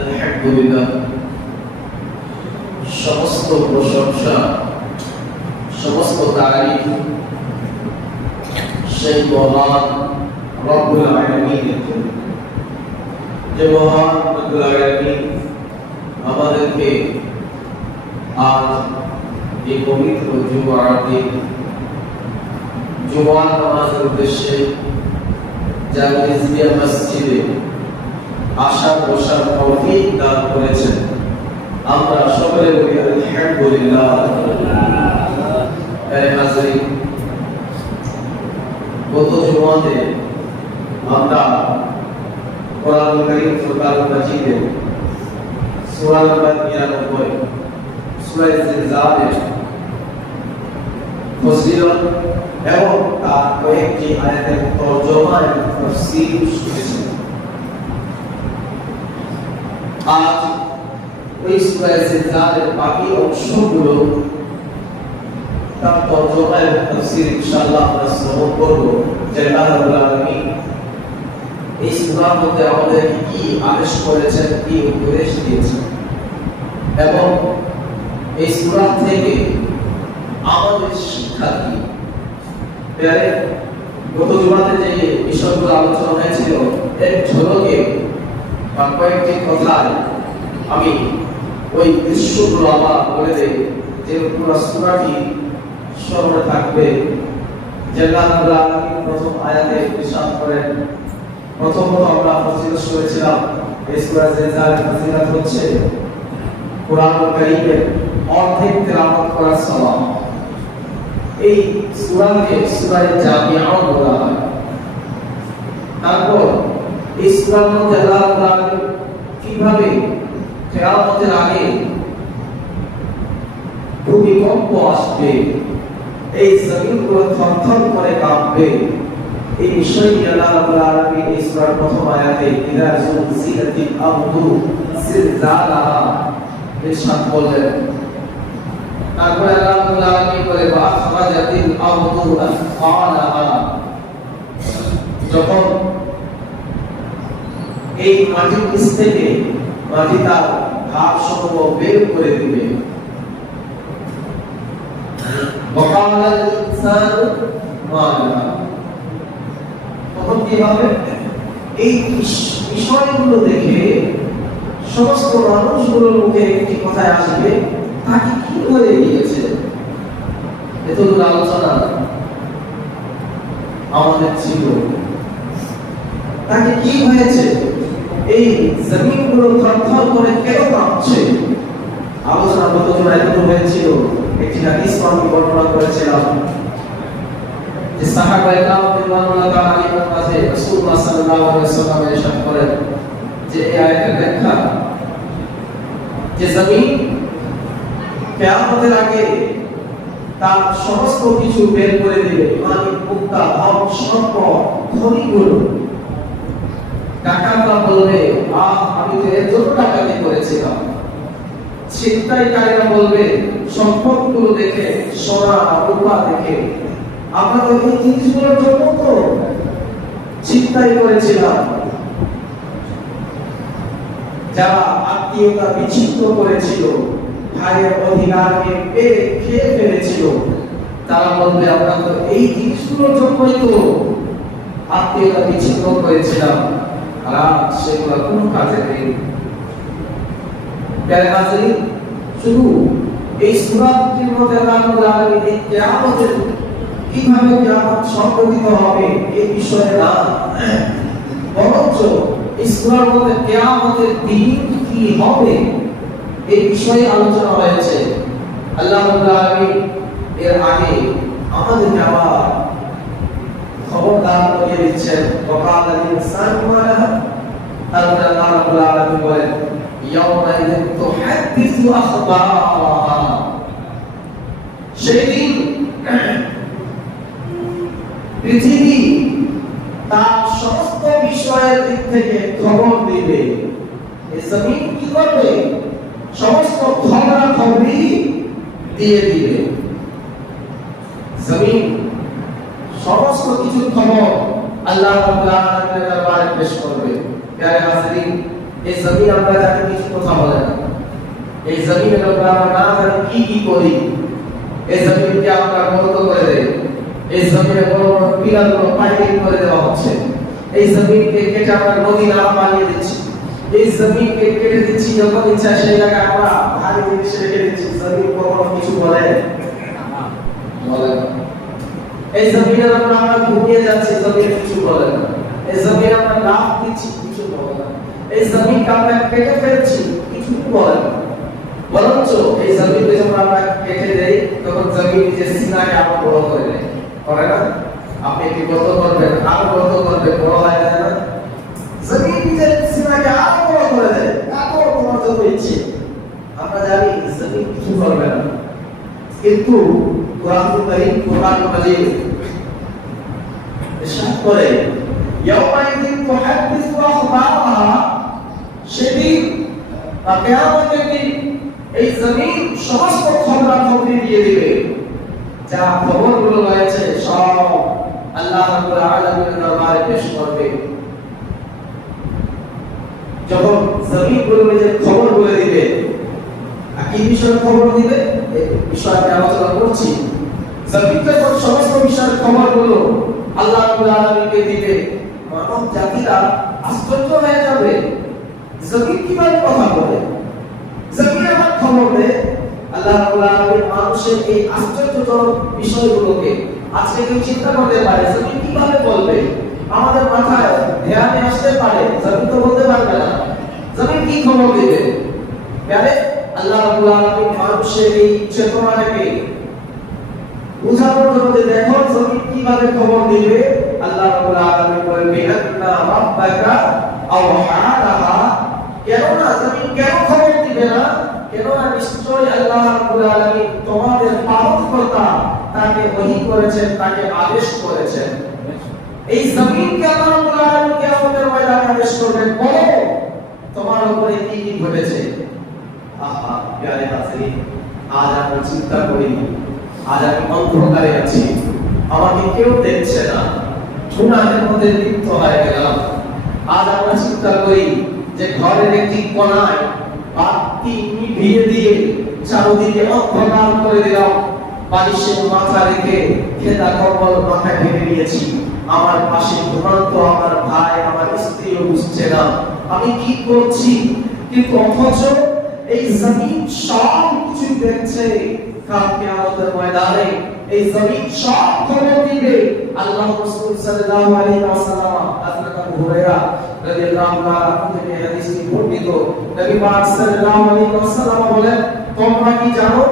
আলহামদুলিল্লাহ, সমস্ত প্রশংসা, সমস্ত তারিফ সেই মহান রব্বুল আলামিনের জন্য, যে মহান রব্বুল আলামিন আমাদেরকে আজ এই পবিত্র জুমার দিন জুমার নামাজের উদ্দেশ্যে জামিয়া মসজিদে আশা বসার তৌফিক দান করেছেন। আমরা সকলে বলি আলহামদুলিল্লাহ। গত জুমাতে আমরা কোরআন কারীম ফুরকান মাজিদের সূরা নম্বর 99 সূরা জিলজালের ফজিলত এবং তার কয়েকটি আয়াতের তরজমা এবং তাফসীর শুনেছি। আজ ওই সূরা জিলজালের বাকি অংশগুলো তার তরজমা এবং তাফসীর ইনশাআল্লাহ আমরা শ্রবণ করব। যে আল্লাহ রাব্বুল আলামিন এই সূরার মধ্যে আমাদের কি আদেশ করেছেন, কি উপদেশ দিয়েছেন এবং এই সূরা থেকে আমাদের শিক্ষা কি। গত জুমাতে যে বিষয়গুলো আলোচনা হয়েছিল এর ঝলকে বা কয়েকটি কথায় আমি ওই দৃশ্যগুলো আবার বলে দেই, যে পুরো সূরাটি স্মরণে থাকবে। যে আল্লাহ রাব্বুল আলামিন প্রথম আয়াতে ইরশাদ করেন, প্রথমত আমরা ফজিলত করেছিলাম এই সূরা জিলজালের ফজিলত হচ্ছে কোরআন কারীমের অর্ধেক তেলাওয়াত করার সওয়াব। এই সূরাকে সূরা জামিআ বলা হয়। তারপর এই সূরার মধ্যে আল্লাহ রাব্বুল আলামিন কিভাবে কিয়ামতের আগে ভূমিকম্প আসবে, এই জমিনগুলো থরথর করে কাঁপবে, এই বিষয়টি আল্লাহ রাব্বুল আলামিন এই সূরার প্রথম আয়াতে ইযা যুলজিলাতিল আরদু জিলজালাহা ইরশাদ করলেন। তারপরে আল্লাহ রাব্বুল আলামিন বলে ওয়া আখরাজাতিল আরদু আসফালাহা, যখন এই মাটির নিচ থেকে মাটি তার ভার সমূহ বের করে দিবে। ওয়া ক্বালাল ইনসানু মা লাহা, তখন কি হবে? এই বিষয়গুলো দেখে সমস্ত মানুষগুলোর মুখে একটি কথা আসবে, তাকে কি করে দিয়েছে। এতদূর আলোচনা আমাদের ছিল, তাকে কি হয়েছে, এই জমিনগুলো থরথর করে কেন কাঁপছে। আলোচনা গত জুমায় এতদূর হয়েছিল। একটি হাদিস আমি বর্ণনা করেছিলাম যে সাহাবায়ে কেরাম রাদিয়াল্লাহু তাআলা আলাইহিম কাছে রাসূলুল্লাহ সাল্লাল্লাহু আলাইহি ওয়াসাল্লাম ইরশাদ করেন যে এই আয়াতের ব্যাখ্যা, যে জমিন কিয়ামতের আগে তার সমস্ত কিছু বের করে দিবে, মানে মুক্তা ধন সম্পদ খনিগুলো। টাকাটা বলবে আমি তো এর জন্য টাকাতে করেছিলাম। ছিনতাইকারীরা বলবে সম্পদগুলো দেখে, সোনা রূপা দেখে আমরা তো এই জিনিসগুলোর জন্য তো ছিনতাই করেছিলাম। যারা আত্মীয়তা বিচ্ছিন্ন করেছিল, ভাইয়ের অধিকারকে পেয়ে খেয়ে ফেলেছিল, তারা বলবে আমরা তো এই জিনিসগুলোর জন্যই তো আত্মীয়তা বিচ্ছিন্ন করেছিলাম, আর সেগুলো কোনো কাজে নেই। শুধু এই সূরাটির মধ্যে আল্লাহ রাব্বুল আলামিন এই কিয়ামতের কিভাবে কিয়ামত সংঘটিত হবে এই বিষয়ে না, বরঞ্চ এই সূরার মধ্যে কিয়ামতের দিন কি হবে এই বিষয়ে আলোচনা হয়েছে। আল্লাহ রাব্বুল আলামিন এর আগে আমাদেরকে আবার খবরদার করে দিচ্ছেন, ওয়াকাল ইনসানু মা লাহা। আল্লাহ রাব্বুল আলামিন বলেন ইয়াওমাইযিন তুহাদ্দিসু আখবারাহা, সেদিন পৃথিবী তার সমস্ত বিষয়ের দিক থেকে খবর দিবে। এই জমিন কি করবে? সমস্ত খবরাখবরি দিয়ে দিবে। জমিন সমস্ত কিছু খবর আল্লাহ রাব্বুল আলামিনের দরবারে পেশ করবে। প্যারে হাজিরিন, এই জমিন আমরা যাকে কিছু কথা বলে না, এই জমিনের উপর আমরা না জানি কি কি করি, এই জমিনকে আমরা বন্ধ করে দেই, এই জমিনে বড় বড় পিলারগুলো পাইলিং করে দেওয়া হচ্ছে, এই জমিনকে কেটে আমরা নদী নালা বানিয়ে দিচ্ছি, এই জমিনকে কেটে দিচ্ছি যখন ইচ্ছা সেই জায়গায় আমরা ভারী জিনিস রেখে দিচ্ছি। জমিন কখনো কিছু বলে বলে না। এই জমিনের উপর আমরা ঘুমিয়ে যাচ্ছি, জমিন কিছু বলে না। এই জমিন আমরা লাভ দিচ্ছি, কিছু বলে না। এই জমিনকে আমরা কেটে ফেলছি, কিছু বলে না। বরঞ্চ এই জমিনকে যখন আমরা কেটে দেই তখন জমিন নিজের সিনাকে আরো বড় করে দেয়, করে না? আপনি কি গত করবেন, আরো গত করবেন, বড় হয়ে যায় না? জমিন নিজের সিনাকে আরো বড় করে দেয়, এত তোমার যত ইচ্ছে। আমরা জানি জমিন কিছু করবে না, কিন্তু কোরআন মাজিদ ইরশাদ করে ইয়াউমাইযিন তুহাদ্দিসু আখবারাহা, সেদিন বা কিয়ামতের দিন এই জমিন সমস্ত খবরাখবরি দিয়ে দিবে, যা খবরগুলো রয়েছে সব আল্লাহ রাব্বুল আলামিনের দরবারে পেশ করবে। যখন জমিন বলবে যে খবর বলে দিবে, কি বিষয়ে খবর দিবে এই বিষয়ে আমি আলোচনা করছি। জমিন যখন সমস্ত বিষয়ের খবরগুলো আল্লাহ রাব্বুল আলামিনকে দিবে, মানব জাতিরা আশ্চর্য হয়ে যাবে, জমিন কিভাবে কথা বলে, জমিন আমার খবর দেয়। আল্লাহ রাব্বুল আলামিন মানুষের এই আশ্চর্যজনক বিষয়গুলোকে আজকে কেউ চিন্তা করতে পারে, জমিন কিভাবে বলবে? আমাদের মাথায় ধ্যানে আসতে পারে, জমিন তো বলতে পারবে না, জমিন কি খবর দিবে? প্যারে আল্লাহ রাব্বুল আলামিন মানুষের এই চেতনাটাকে বুঝানোর জন্য যে দেখো জমিন কিভাবে খবর দিবে, আল্লাহ রাব্বুল আলামিন বলবে আন্না রাব্বাকা আওহালাহা, কেননা জমিন কেন খবর দিবে না? কেননা নিশ্চয়ই আল্লাহ রাব্বুল আলামিন তোমাদের পালনকর্তা, তাকে ওহী করেছেন, তাকে আদেশ করেছেন। এই জমিনকে আল্লাহ রাব্বুল আলামিন কিয়ামতের ময়দানে আদেশ করবেন, বলো তোমার উপরে কি কি ঘটেছে। আহা প্যারে হাজিরিন, আজ আমরা চিন্তা করি, আজ আমি অন্ধকারে আছি, আমাকে কেউ দেখছে না, গুনাহের মধ্যে লিপ্ত হয়ে গেলাম। আজ আমরা চিন্তা করি যে ঘরের একটি কোণায় বাতি নিভিয়ে দিয়ে চারদিকে অন্ধকার করে দিলাম, বালিশের মাথা রেখে খেদা কম্বল মাথায় ঢেকে নিয়েছি, আমার পাশে ঘুমান্ত আমার ভাই আমার স্ত্রীও বুঝছে না আমি কি করছি। কিন্তু অথচ এই জমিন সব কিছু দেখছে। কাল কিয়ামতের ময়দানে এই জমিন সব খবর দিবে। আল্লাহ রাসূল সাল্লাল্লাহু আলাইহি ওয়াসাল্লাম হযরত আবু হুরায়রা রাদিয়াল্লাহু তাআলা থেকে হাদিসটি বর্ণিত, নবী পাক সাল্লাল্লাহু আলাইহি ওয়াসাল্লাম বলেন, তোমরা কি জানো?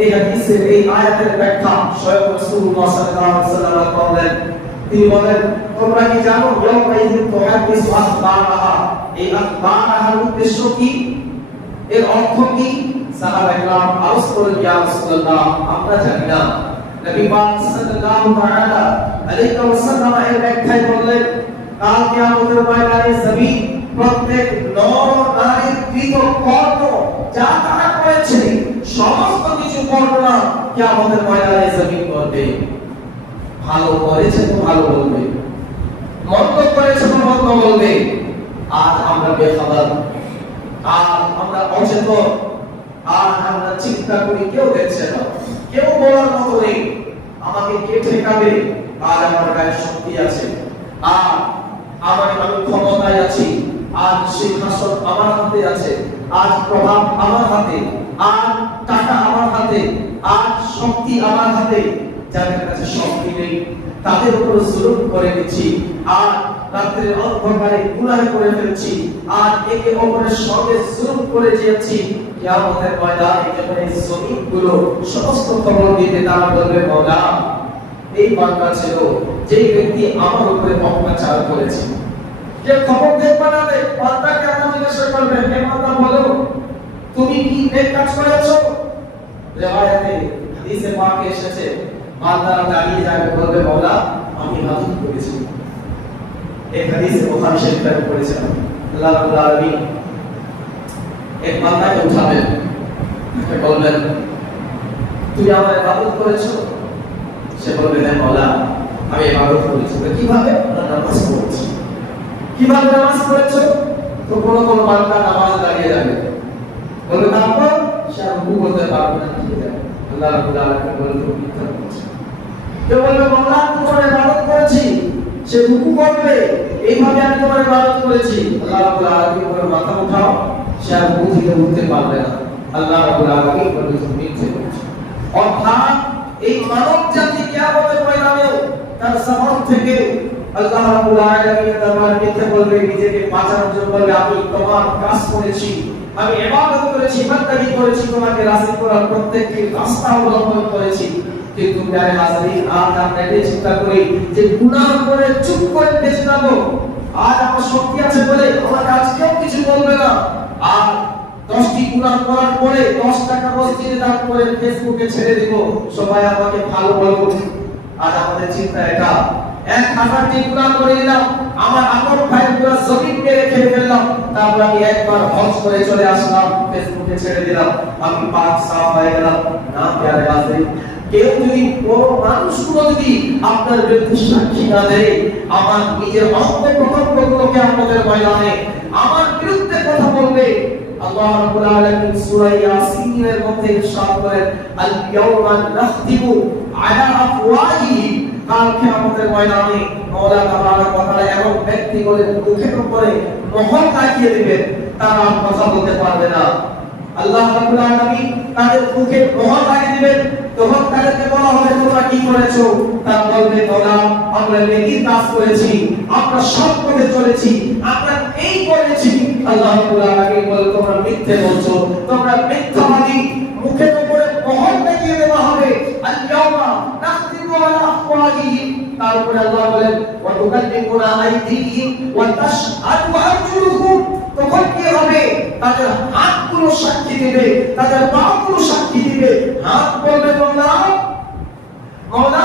এই হাদিসের এই আয়াতের ব্যাখ্যা স্বয়ং রাসূলুল্লাহ সাল্লাল্লাহু আলাইহি ওয়াসাল্লাম করলেন। তিনি বলেন, তোমরা কি জানো ইয়াউমাইযিন তুহাদ্দিসু আখবারাহা, এই আখবারাহার উদ্দেশ্য কি, এর অর্থ কি? সাহাবা একরাম আরজ করেন, ইয়া রাসূলুল্লাহ আমরা জানি না। নবী পাক সাল্লাল্লাহু তাআলা আলাইহি ওয়াসাল্লাম এর ব্যাখ্যায় বললেন, কাল কিয়ামতের ময়দানে জমিন প্রত্যেক নর নারীর কৃত কর্ম যা তারা করেছে সমস্ত কিছু বর্ণনা কিয়ামতের ময়দানে জমিন করবে। ভালো করেছে তো ভালো বলবে, মন্দ করেছে তো মন্দ বলবে। আজ আমরা বেখবর, আজ আমরা অচেতন, আজ আমরা চিন্তা করি কেউ দেখছে না, কেউ বলার মতো নেই, আমাকে কে ঠেকাবে? আজ আমার গায়ে শক্তি আছে, আর আমি ক্ষমতায় আছি, আজ সিংহাসন আমার হাতে আছে, আজ প্রভাব আমার হাতে, আজ টাকা আমার হাতে, আজ শক্তি আমার হাতে। যাদের কাছে শক্তি নেই তাদের উপর জুলুম করে দিচ্ছি, আর রাতের অন্ধকারে গুনাহ করে ফেলছি, আর একে অপরের সঙ্গে জুলুম করে যাচ্ছি। কিয়ামতের ময়দানে যখন এই জমিনগুলো সমস্ত খবর দিতে তারা বলবে, মওলা এই বান্দা ছিল যে ব্যক্তি আমার উপরে অত্যাচার করেছে। যে খবর দেখবা না দেখ, বান্দাকে আমরা জিজ্ঞাসা করবে, হে বান্দা বলো তুমি কি নেক কাজ করেছো? রিওয়ায়াতে হাদিসে পাকে এসেছে, বান্দারা দাঁড়িয়ে যাবে, বলবে, মওলা আমি ইবাদত করেছি। এই হাদিসে বুখারী শরীফে পড়েছে, আল্লাহ রাব্বুল আলামিন এক বান্দাকে উঠাবেন, তাকে বলবেন, তুই আমার ইবাদত করেছো? সে বলবে, হ্যাঁ মওলা আমি ইবাদত করেছি। কিভাবে? নামাজ পড়েছি। কিভাবে নামাজ পড়েছো? তো কোন কোন বান্দা নামাজ দাঁড়িয়ে যাবে, বলে তারপর সে রুকু করতে পারবে না, ঠিক আছে? আল্লাহ রাব্বুল আলামিন বলে তুমি মিথ্যা বলছো। কেউ বলবে মাওলা তোমার ইবাদত করেছি, সে রুকু করবে, এইভাবে আমি তোমার ইবাদত করেছি। আল্লাহ রাব্বুল আলামিন বলে মাথা উঠাও, সে আর রুকু থেকে উঠতে পারবে না। আল্লাহ রাব্বুল আলামিন বলে তুমি মিথ্যা বলছো। অর্থাৎ এই মানব জাতি কিয়ামতের ময়দানেও তার সফর থেকে আল্লাহ রাব্বুল আলামিন তার মিথ্যা বলবে, নিজেকে বাঁচানোর জন্য বলবে আমি তোমার কাজ করেছি, আমি ইবাদত করেছি, ইবাদত করেছি, তোমাকে রাজি করার প্রত্যেকটি রাস্তা অবলম্বন করেছি। কিন্তু প্রিয় হাজরিন, আজ আমরা এই চিন্তা করি যে গুনাহ করে চুপ করে বেঁচে যাব, আজ আমার শক্তি আছে বলে আমাকে আজ কেউ কিছু বলবে না, আর 10টি গুনাহ করার পরে 10 টাকা মসজিদে দান করে ফেসবুকে ছেড়ে দিব, সবাই আমাকে ভালো বলবে। আজ আমাদের চিন্তা এটা, 1000টি গুনাহ করে দিলাম, আমার আপন ভাইয়ের পুরো জমিন মেরে খেয়ে ফেললাম, তারপর আমি একবার হজ করে চলে আসলাম, ফেসবুকে ছেড়ে দিলাম, আমি পাক সাফ হয়ে গেলাম। না প্রিয় হাজরিন, কেউ যদি বড় মানুষগুলো যদি আপনার বিরুদ্ধে সাক্ষী না দেয়, আমার নিজের অঙ্গ প্রত্যঙ্গগুলোকে আপনাদের ময়দানে আমার বিরুদ্ধে কথা বলবে। আল্লাহ রাব্বুল আলামিন সূরা ইয়াসিনের মধ্যে ইরশাদ করেন, আল ইয়াউমা নাখতিমু আলা আফওয়াহিহিম, কাল কিয়ামতের ময়দানে আল্লাহ তাআলার কথা এমন ব্যক্তিগুলোর মুখের উপরে মোহর লাগিয়ে দিবেন, তারা কথা বলতে পারবে না। আল্লাহ রাব্বুল আলামিন তাদের মুখে মোহর লাগিয়ে দিবেন, তখন তাদেরকে বলা হবে তোমরা কি করেছো? তারা বলবে মাওলা আমরা নেকির কাজ করেছি, আমরা সৎ পথে চলেছি, আমরা এই করেছি। আল্লাহ রাব্বুল আলামিন বলে তোমরা মিথ্যে বলছো, তোমরা মিথ্যাবাদী। মুখের উপরে মোহর লাগিয়ে দেওয়া হবে, আল ইয়াউমা নাখতিমু আলা আফওয়াহিহিম, তারপরে আল্লাহ বলেন ওয়া তুকাল্লিমুনা আইদিহিম ওয়া তাশহাদু আরজুলুহুম, তখন কি হবে? তাদের হাতগুলো সাক্ষী দিবে, তাদের পাগুলো সাক্ষী দিবে। হাত বলবে মাওলা মাওলা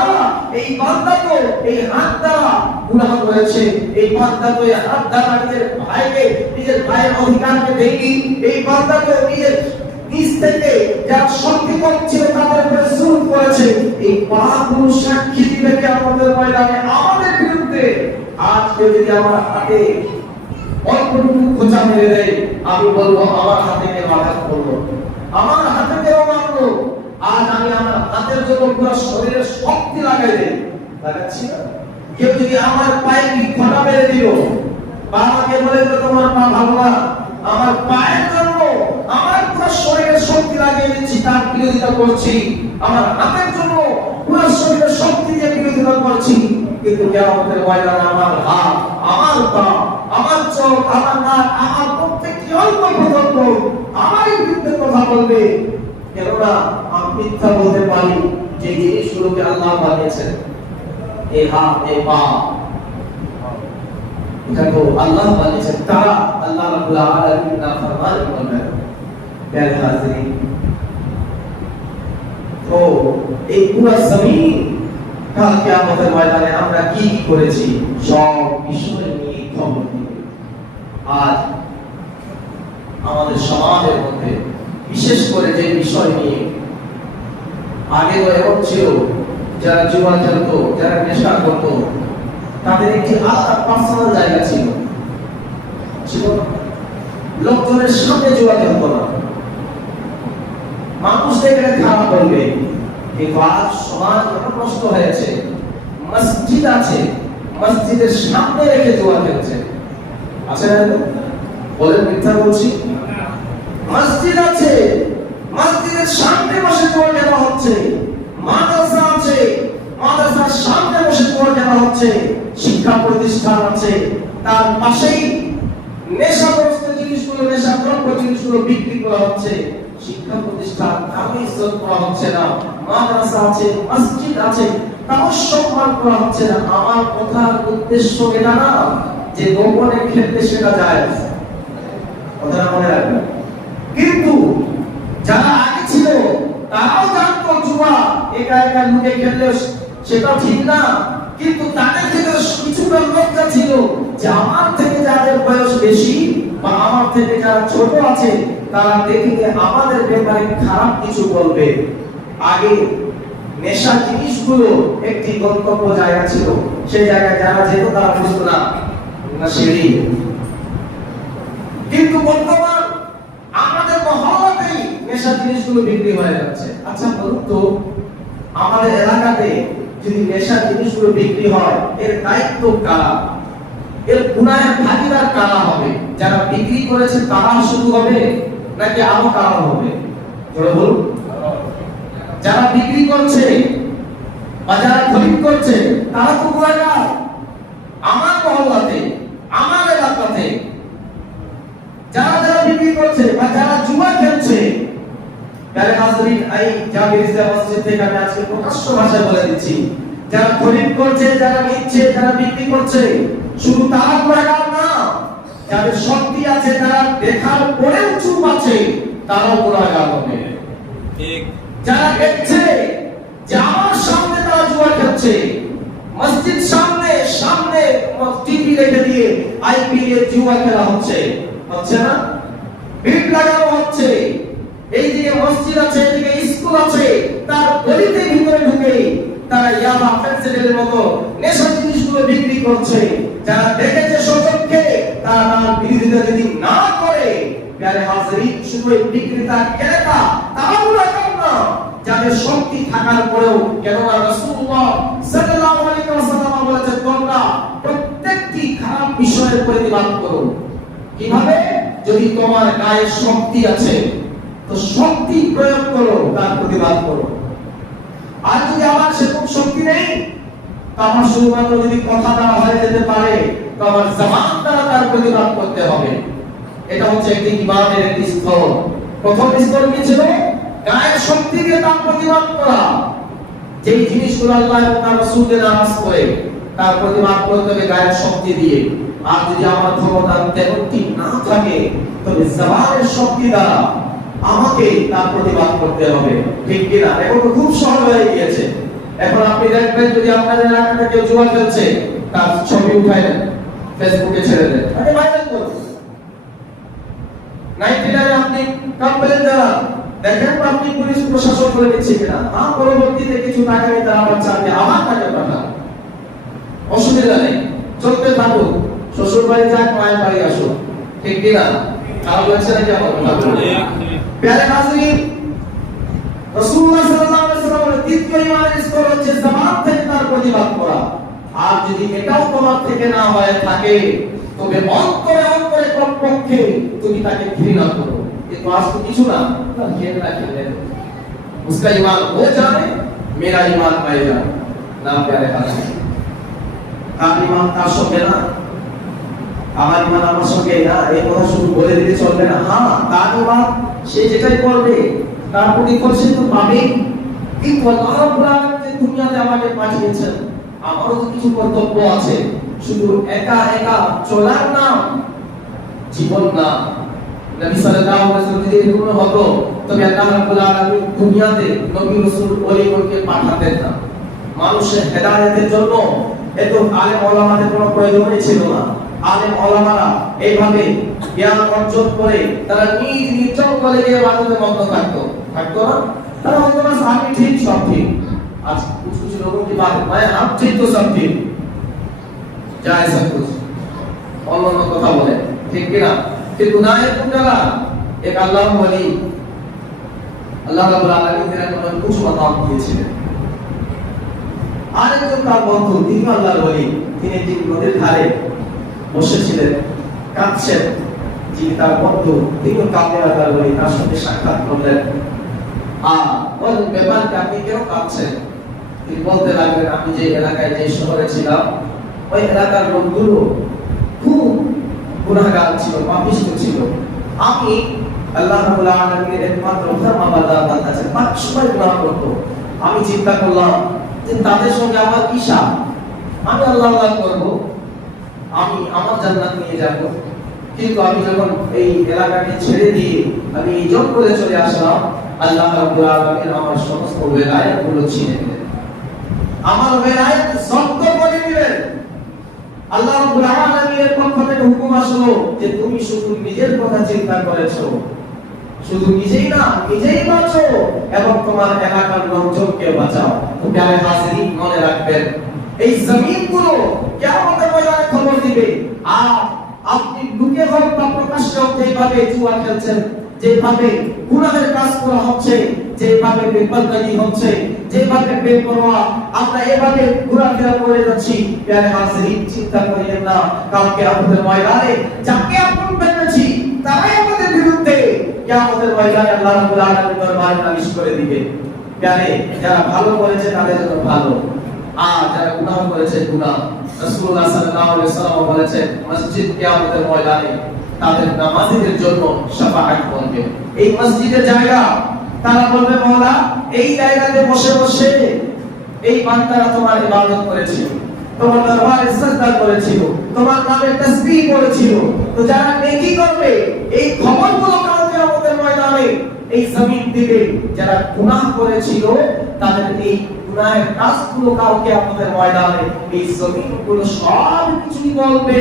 এই বান্দা তো এই হাত দ্বারা গুনাহ করেছে, এই বান্দা তো এই হাত দ্বারা নিজের ভাইকে, নিজের ভাইয়ের অধিকারকে দেয়নি, এই বান্দা তো নিজের নিজ থেকে যার শক্তি কম ছিল তাদের উপরে জুলুম করেছে। এই পাগুলো সাক্ষী দিবে কিয়ামতের ময়দানে আমাদের বিরুদ্ধে। আজকে যদি আমার হাতে অল্পটুকু খোঁচা মেরে দেয়, আমি বলবো আমার হাতে কেউ আঘাত করলো, আমার হাতে কেউ মারলো। আজ আমি আমার হাতের জন্য পুরো শরীরে শক্তি লাগাই দেই, লাগাচ্ছি না? কেউ যদি আমার পায়ে কি খোঁচা মেরে দিল, বা আমাকে বলে দিল তোমার পা ভালো না, আমার পায়ের জন্য আমার পুরো শরীরে শক্তি লাগিয়ে দিচ্ছি, তার বিরোধিতা করছি। আমার হাতের জন্য পুরো শরীরে শক্তি দিয়ে বিরোধিতা করছি। কিন্তু কিয়ামতের ময়দানে আমার হাত, আমার পা, আমার চোখ, আমার নাক, আমার প্রত্যেকটি অঙ্গ প্রত্যঙ্গ আমারই বিরুদ্ধে কথা বলবে। কেননা আমি মিথ্যা বলতে পারি যে জিনিসগুলোকে আল্লাহ বানিয়েছেন, এই হাত, এই পা, এটা তো আল্লাহ বানিয়েছেন, তারা আল্লাহ রাব্বুল আলামিন নাফরমানি করবে। প্রিয় হাজরিন, তো এই পুরো জমিন কাল কিয়ামতের ময়দানে আমরা কি করেছি সব বিষয় নিয়ে খবর দিবে। আজ আমাদের সমাজের মধ্যে বিশেষ করে যে বিষয় নিয়ে, আগে তো এমন ছিল যারা জুয়া খেলতো, যারা নেশা করতো, তাদের একটি আলাদা পার্সোনাল জায়গা ছিল, লোকজনের সামনে জুয়া খেলতো না, মানুষ দেখলে খারাপ বলবে। এই সমাজ নষ্ট হয়েছে। মসজিদ আছে, মসজিদের সামনে রেখে জুয়া খেলছে, আছে না? বলেন মিথ্যা বলছি? মসজিদ আছে, মসজিদের সামনে বসে জুয়া খেলা হচ্ছে। মাদ্রাসা আছে, মাদ্রাসার সামনে বসে জুয়া খেলা হচ্ছে। শিক্ষা প্রতিষ্ঠান আছে, তার পাশেই নেশাগ্রস্ত জিনিসগুলো, নেশাদ্রব্য জিনিসগুলো বিক্রি করা হচ্ছে। শিক্ষা প্রতিষ্ঠান তাও ইজ্জত করা হচ্ছে না। মাদ্রাসা আছে, মসজিদ আছে, তাও সম্মান করা হচ্ছে না। আমার কথার উদ্দেশ্য এটা না যে গোপনে খেলতে সেটা যায়, কথাটা মনে রাখবেন। কিন্তু যারা আগে ছিল তারাও জানতো জুয়া একা একা লুকে খেললে সেটা ঠিক না, কিন্তু তাদের ভিতরে কিছুটা লজ্জা ছিল যে আমার থেকে যাদের বয়স বেশি বা আমার থেকে যারা ছোট আছে তারা দেখে আমাদের ব্যাপারে খারাপ কিছু বলবে। আগে নেশা জিনিসগুলো একটি গন্তব্য জায়গা ছিল, সেই জায়গায় যারা যেত তারা বুঝতো না সিঁড়ি। কিন্তু বর্তমান আমাদের মহল্লাতেই নেশা জিনিসগুলো বিক্রি হয়ে যাচ্ছে। আচ্ছা বলুন তো, আমাদের এলাকাতে যদি নেশা জিনিসগুলো বিক্রি হয়, এর দায়িত্ব কারা? এর গুনাহের ভাগীদার কারা হবে? যারা বিক্রি করেছে তারা শুধু হবে, নাকি আরো কারা হবে? জোরে বলুন। যারা বিক্রি করছে বা যারা খরিদ করছে তারা তো গুনাহগার। আমার মহল্লাতে, আমার এলাকাতে যারা যারা বিক্রি করছে বা যারা জুয়া খেলছে, তাহলে হাজরিন এই জামিয়া মসজিদ থেকে আমি আজকে প্রকাশ্য ভাষায় বলে দিচ্ছি, যারা খরিদ করছে, যারা নিচ্ছে, যারা বিক্রি করছে, শুধু তারা গুনাহগার না, যাদের শক্তি আছে, যারা দেখার পরেও চুপ আছে, তারাও গুনাহগার হবে। ঠিক। যারা দেখছে যে আমার সামনে তারা জুয়া খেলছে, মসজিদ সামনে সামনে টিভি রেখে দিয়ে আইপিএল জুয়া খেলা হচ্ছে, হচ্ছে না? ভিড় লাগানো হচ্ছে, এইদিকে মসজিদ আছে, এইদিকে স্কুল আছে, তার গলিতে ভিতরে ঢুকে তারা ইয়াবা ফেন্সিলের মতো নেশা জিনিসগুলো বিক্রি করছে। যারা দেখেছে সচক্ষে, তারা তার বিরোধিতা যদি না করে, প্যারে হাজরিন, শুধু এই বিক্রেতা ক্রেতা তারা গুনাহগার না, যাদের শক্তি থাকার পরেও। কেননা রাসূলুল্লাহ সাল্লাল্লাহু আলাইহি ওয়াসাল্লাম বলেছেন, তোমরা প্রত্যেকটি খারাপ বিষয়ের প্রতিবাদ করো। কিভাবে? যদি তোমার গায়ে শক্তি আছে তো শক্তি প্রয়োগ করো, তার প্রতিবাদ করো। আর যদি আমার সেরকম শক্তি নেই, তো আমার শুধুমাত্র যদি কথা দেওয়া হয়ে যেতে পারে, তো আমার জবান দ্বারা তার প্রতিবাদ করতে হবে। এটা হচ্ছে একটি ইমানের একটি স্তর। প্রথম স্তর কি ছিল? গায়ের শক্তিকে তার প্রতিবাদ করা। যেই জিনিসগুলো আল্লাহ এবং তার রাসূলকে নারাজ করে, তার প্রতিবাদ করতে হবে গায়ের শক্তি দিয়ে। আর যদি আমার ক্ষমতা তেমনটি না থাকে, তবে জবানের শক্তি দ্বারা আমাকে তার প্রতিবাদ করতে হবে। ঠিক কিনা? এখন তো খুব সহজ হয়ে গিয়েছে। এখন আপনি দেখবেন, যদি আপনাদের এলাকাতে কেউ জুয়া খেলছে, তার ছবি উঠায় দেন, ফেসবুকে ছেড়ে দেন, আরে ভাইরাল করুন। 99 আপনি কমপ্লেইন জানান, দেখেন তো আপনি পুলিশ প্রশাসন করে দিচ্ছে কিনা। পরবর্তীতে কিছু টাকা নিয়ে তারা আবার চাইবে, আবার টাকা পাঠান, অসুবিধা নেই, চলতে থাকুক। শ্বশুর বাড়ি যাক, মায়ের বাড়ি আসো। ঠিক কিনা? কারো লাগছে নাকি আমার কথা? প্যারে হাজরিন, রাসূলুল্লাহ সাল্লাল্লাহু আলাইহি ওয়াসাল্লামের দ্বিতীয় ইমানের স্তর হচ্ছে জবান থেকে তার প্রতিবাদ করা। আর যদি এটাও তোমার থেকে না হয়ে থাকে, তবে অন্তরে অন্তরে কমপক্ষে তুমি তাকে ঘৃণা করো। কিন্তু আজ তো কিছু না, ঘৃণা খেলে उसका ईमान वो जाने, मेरा ईमान मैं जाने। না প্যারে হাজরিন, তার ঈমান তার সঙ্গে না, আমার ঈমান আমার সঙ্গে না, এই কথা শুধু বলে দিলে চলবে না। হ্যাঁ, তার ঈমান সে যেটাই করবে তার প্রতিফল সে তো পাবে। কিন্তু আল্লাহ রাব্বুল আলামিন দুনিয়াতে আমাকে পাঠিয়েছেন, আমারও তো কিছু কর্তব্য আছে। শুধু একা একা চলার নাম জীবন না। নবী সাল্লাল্লাহু আলাইহি ওয়াসাল্লাম যদি এরকম হতো, তবে আল্লাহ রাব্বুল আলামিন দুনিয়াতে নবী রাসূল ওলিগণকে পাঠাতেন না। মানুষের হেদায়েতের জন্য এত আলেম ওলামাদের কোনো প্রয়োজনই ছিল না। আলেম ওলামারা এইভাবে জ্ঞান অর্জন করে তারা নিজ নিজ জঙ্গলে গিয়ে ইবাদতে মগ্ন থাকতো না? তারা বলতো না আমি ঠিক, সব ঠিক। আজ কিছু কিছু লোগों की बात है, आप ठीक तो सब ठीक, जाए सब कुछ অন্য কথা বলে, ঠিক কি না? কিন্তু গুনাহের কুণ্ডলা এক আল্লাহ ওলি, আল্লাহ রাব্বুল আলামিন তাকে কিছু কথা দিয়েছিলেন। আরেকজন তার বন্ধু, তিনি আল্লাহর ওলি, তিনি নদীর ধারে বসেছিলেন, কাঁদছেন। যিনি তার বন্ধু, তিনি কাঁদলেন আল্লাহর ওলি, তার সঙ্গে সাক্ষাৎ করলেন। বল ব্যাপারটা আপনি কেন কাঁদছেন? তিনি বলতে লাগলেন, আমি যে এলাকায়, যে শহরে ছিলাম, ওই এলাকার লোকগুলো খুব গুনাহগার ছিল, পাপিষ্ঠ ছিল। আমি আল্লাহ রাব্বুল আলামিনের একমাত্র ফরমাবরদার বান্দা ছিলাম, সবাই গুনাহ করত। আমি চিন্তা করলাম যে তাদের সঙ্গে আমার কি সাথ, আমি আল্লাহ আল্লাহ করব, আমি আমার জান্নাত নিয়ে যাব। কিন্তু আমি যখন এই এলাকাটি ছেড়ে দিয়ে আমি এই জঙ্গলে চলে আসলাম, আল্লাহ রাব্বুল আলামিন আমার সমস্ত বেলায়েতগুলো ছিনে নিলেন, আমার বেলায়েত জব্দ করে নিলেন। আল্লাহ রাব্বুল আলামিনের পক্ষ থেকে হুকুম আসলো যে তুমি শুধু নিজের কথা চিন্তা করেছো, শুধু নিজেই না, নিজেই বাঁচো এবং তোমার এলাকার লোকজনকে বাঁচাও। তো প্যারে হাজরিন, মনে রাখবেন, এই জমিনগুলো কিয়ামতের ময়দানে খবর দিবে। আর আপনি লুকে হোক বা প্রকাশ্যে হোক যেভাবে জুয়া খেলছেন, যেভাবে গুনাহের কাজ করা হচ্ছে, যেভাবে বেপরদাহি হচ্ছে, যেভাবে বেপরোয়া আমরা এভাবে ঘোরাফেরা করে যাচ্ছি, প্যারে হাজিরিন চিন্তা করিয়েন না কালকে আমাদের ময়দানে যাকে আপন পেয়েছি তারাই আমাদের বিরুদ্ধে কিয়ামতের ময়দানে আল্লাহ রাব্বুল আলামিন দরবারে নালিশ করে দিবে। প্যারে যারা ভালো করেছে তাদের জন্য ভালো, আর যারা গুনাহ করেছে গুনাহ। রাসূলুল্লাহ সাল্লাল্লাহু আলাইহি ওয়াসাল্লাম বলেছেন মসজিদ কিয়ামতের ময়দানে তাদের নামাজীদের জন্য শাফাআত করবে। এই মসজিদের জায়গা তারা বলবে মাওলা এই জায়গাতে বসে বসে এই বান্দারা তোমার ইবাদত করেছিল, তোমার দরবারে সিজদা করেছিল, তোমার নামে তাসবিহ করেছিল। তো যারা নেকি করবে এই খবরগুলো কালকে আমাদের ময়দানে এই জমিন দিবে, যারা গুনাহ করেছিল তাদের এই গুনাহের কাজগুলো কালকে আমাদের ময়দানে এই জমিনগুলো সব কিছুই বলবে।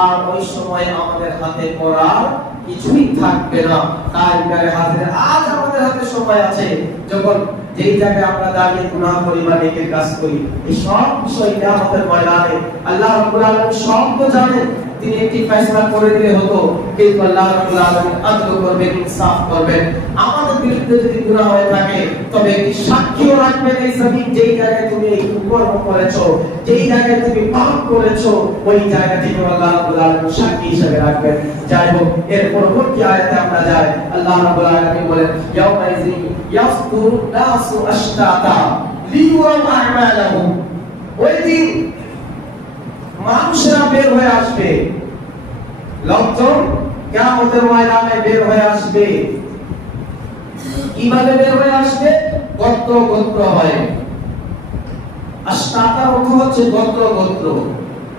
আর ওই সময় আমাদের হাতে করার কিছুই থাকবে না। তাই প্যারে হাজির আজ আমাদের হাতে সময় আছে, যখন যেই জায়গায় আমরা দাঁড়িয়ে গুনাহ করি বা নেকির কাজ করি এই সব বিষয়টা আমাদের ময়দানে আল্লাহ রাব্বুল আলামিন সব তো জানেন। তিনি একটি ফয়সালা করে দিলে হতো, কিন্তু আল্লাহ রাব্বুল আলামিন আদল করবেন, ইনসাফ করবেন। আমাদের বিরুদ্ধে যদি গুনাহ হয়ে থাকে তবে একটি সাক্ষীও রাখবেন এই জমিন, যেই জায়গায় তুমি এই কর্ম করেছো, যেই জায়গায় তুমি পাপ করেছো ওই জায়গা থেকে আল্লাহ রাব্বুল আলামিন সাক্ষী হিসেবে রাখবেন। যাই হোক, এর পরবর্তী আয়াতে আমরা যাই। আল্লাহ রাব্বুল আলামিন বলেন ইয়াউমাইযিন ইয়াসদুরু নাসু আশতাতা লিয়ুরাউ আ'মালাহুম। ওই দিন মানুষরা বের হয়ে আসবে, লোকজন কিয়ামতের ময়দানে বের হয়ে আসবে। কিভাবে বের হয়ে আসবে? গোত্র গোত্র হয়ে। আশতাতার অর্থ হচ্ছে গোত্র গোত্র,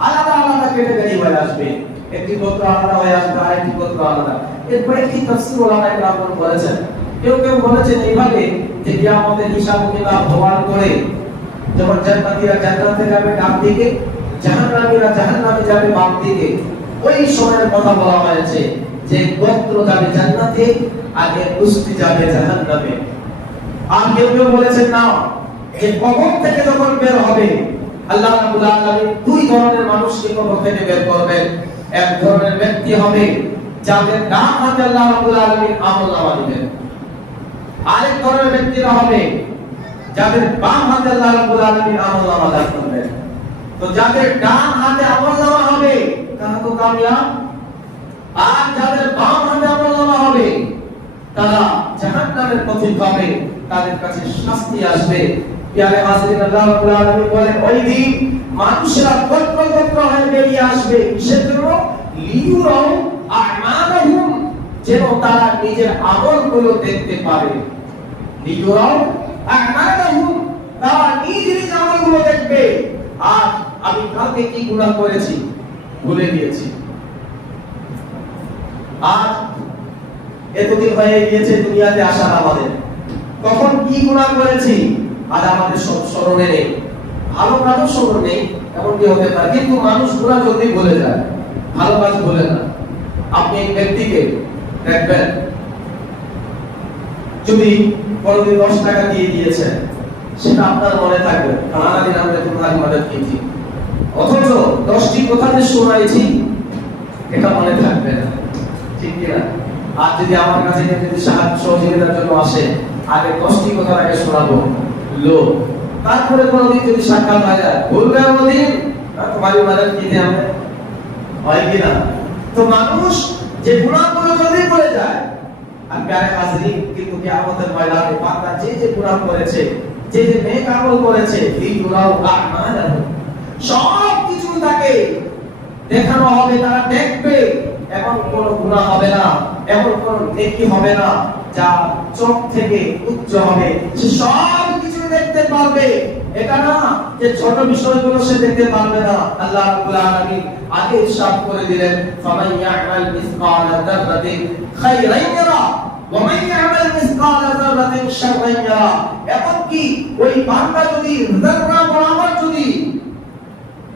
আলাদা আলাদা ক্যাটাগরি হয়ে আসবে। একটি গোত্র আলাদা হয়ে আসবে, আরেকটি গোত্র আলাদা। এরপরে কি তাফসীর ওলামায়ে কেরাম বলেছেন, কেউ কেউ বলেছেন এইভাবে যে কিয়ামতের হিসাব কিতাব হওয়ার পরে যখন জান্নাতীরা জান্নাতে যাবে ডান দিকে, জাহান্নামীরা জাহান্নামে যাবে বাম দিকে, ওই সময়ের কথা বলা হয়েছে যে গোত্র যাবে জান্নাতে আর এর গোষ্ঠী যাবে জাহান্নামে। আর কেউ কেউ বলেছেন না, যে কবর থেকে যখন বের হবে আল্লাহ রাব্বুল আলামিন দুই ধরনের মানুষকে কবর থেকে বের করবেন। এক ধরনের ব্যক্তি হবে যাদের ডান হাতে আল্লাহ রাব্বুল আলামিন আমলনামা দিবেন, আরেক ধরনের ব্যক্তিরা হবে যাদের বাম হাতে আল্লাহ রাব্বুল আলামিন আমলনামা দান করবেন। তো যাদের ডান হাতে আমলনামা হবে তারা তো কামিয়াব, আর যাদের বাম হাতে আমলনামা হবে তারা জাহান্নামের পথিক হবে, তাদের কাছে শাস্তি আসবে। প্রিয় হাজিরিন, আল্লাহ রাব্বুল আলামিন বলেন ওই দিন মানুষেরা গোত্র গোত্র হয়ে বেরিয়ে আসবে। কিসের জন্য? লিয়ুরাউ আ'মালাহুম, যেন তারা নিজের আমলগুলো দেখতে পারে। লিয়ুরাউ আ'মালাহুম, তারা নিজ নিজ আমলগুলো দেখবে। আর আমি কালকে কি গুনাহ করেছি ভুলে গিয়েছি, আর এতদিন হয়ে গিয়েছে দুনিয়াতে আসার আমাদের, কখন কি গুনাহ করেছি আজ আমাদের সব স্মরণে নেই। ভালো কাজও স্মরণ নেই, এমন কি হতে পারে, কিন্তু মানুষ গুনাহ জলদি ভুলে যায়, ভালো কাজ ভুলে না। আপনি এক ব্যক্তিকে দেখবেন যদি কোনদিন 10 টাকা দিয়ে দিয়েছেন, সেটা আপনার মনে থাকবে, সারাদিন আমরা তোমার মদদ পেয়েছি, অথচ 10টি কথা যে শোনাইছি এটা মনে থাকবে না, ঠিক কি না? আর যদি আমার কাছে যদি সাহায্য সহযোগিতার জন্য আসে, আগে 10টি কথা আগে শোনাবো লো, তারপরে কোনদিন যদি সাক্ষাৎ হয়ে যায় ভুলবে কোনদিন তোমারই মদদ কি দিয়ে আমরা হয় কি না? তো মানুষ যে গুনাহগুলো জলদি করে যায়, আর প্যারে হাজিরিন কিন্তু কিয়ামতের ময়দানে বান্দা যে যে গুনাহ করেছে, যে যে নেক আমল করেছে, এই গুনাহ আ'মালাহু সব কিছু তাকে দেখানো হবে, তারা দেখবে। এমন কোনো গুনাহ হবে না, এমন কোনো নেকি হবে না যা চোখ থেকে উচ্চ হবে, সে সব কিছু দেখতে পারবে। এটা না যে ছোট বিষয়গুলো সে দেখতে পারবে না। আল্লাহ রাব্বুল আলামিন আগে ইরশাদ করে দিলেন ফামান ইয়া'মাল মিসকালা যাররাতিন খায়রান ইয়ারা ওয়া মান ইয়া'মাল মিসকালা যাররাতিন শাররান ইয়ারা। এমনকি ওই বান্দা যদি যাররা বরাবর